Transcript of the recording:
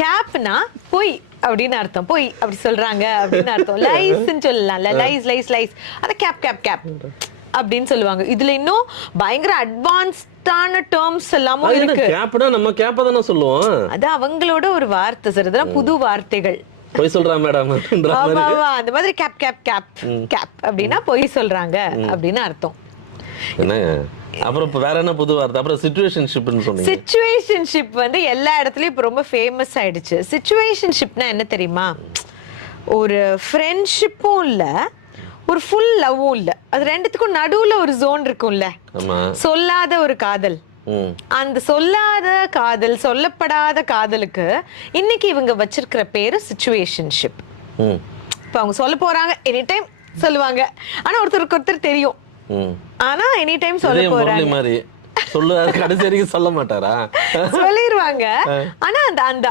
கேப்னா பொய் அப்படின்னு அர்த்தம். பொய் அப்படி சொல்றாங்க அப்படின்னு அர்த்தம். லைஸ்ன்னு சொல்லலாம்ல. Lies lies lies. அத கேப் கேப் கேப் அப்படின்னு சொல்லுவாங்க. இதுல இன்னும் பயங்கர அட்வான்ஸ்டான டேர்ம்ஸ் எல்லாமும் இருக்கு. கேப்னா நம்ம கேப்ப தான சொல்லுவோம். அது அவங்களோட ஒரு வார்த்தை சார். இதெல்லாம் புது வார்த்தைகள். பொய் சொல்றா மேடம். அந்த மாதிரி கேப் கேப் கேப் கேப் அப்படின்னா பொய் சொல்றாங்க அப்படின்னு அர்த்தம். என்னங்க அப்புறம் வேற என்ன புது வார்த்தை? அப்புறம் சிச்சுவேஷன்ஷிப்னு சொன்னீங்க. சிச்சுவேஷன்ஷிப் வந்து எல்லா இடத்துலயும் இப்ப ரொம்ப ஃபேமஸ் ஆயிடுச்சு. சிச்சுவேஷன்ஷிப்னா என்ன தெரியுமா? ஒரு ஃப்ரெண்ட்ஷிப்பும் இல்ல, ஒரு ஃபுல் லவ்வும் இல்ல. அது ரெண்டுத்துக்கும் நடுவுல ஒரு ஜோன் இருக்கும்ல. சொல்லாத ஒரு காதல். அந்த சொல்லாத காதல், சொல்லப்படாத காதலுக்கு இன்னைக்கு இவங்க வச்சிருக்கிற பேரு சிச்சுவேஷன்ஷிப். இப்ப அவங்க சொல்ல போறாங்க, எனி டைம் சொல்லுவாங்க. ஆனா ஒருத்தருக்கு ஒருத்தர் தெரியும். ஆனா எனி டைம் சொல்ல போறாங்க மாதிரி சொல்லுவாரு, கடைசி வரைக்கும் சொல்ல மாட்டாரா? சொல்லிடுவாங்க. ஆனா அந்த அந்த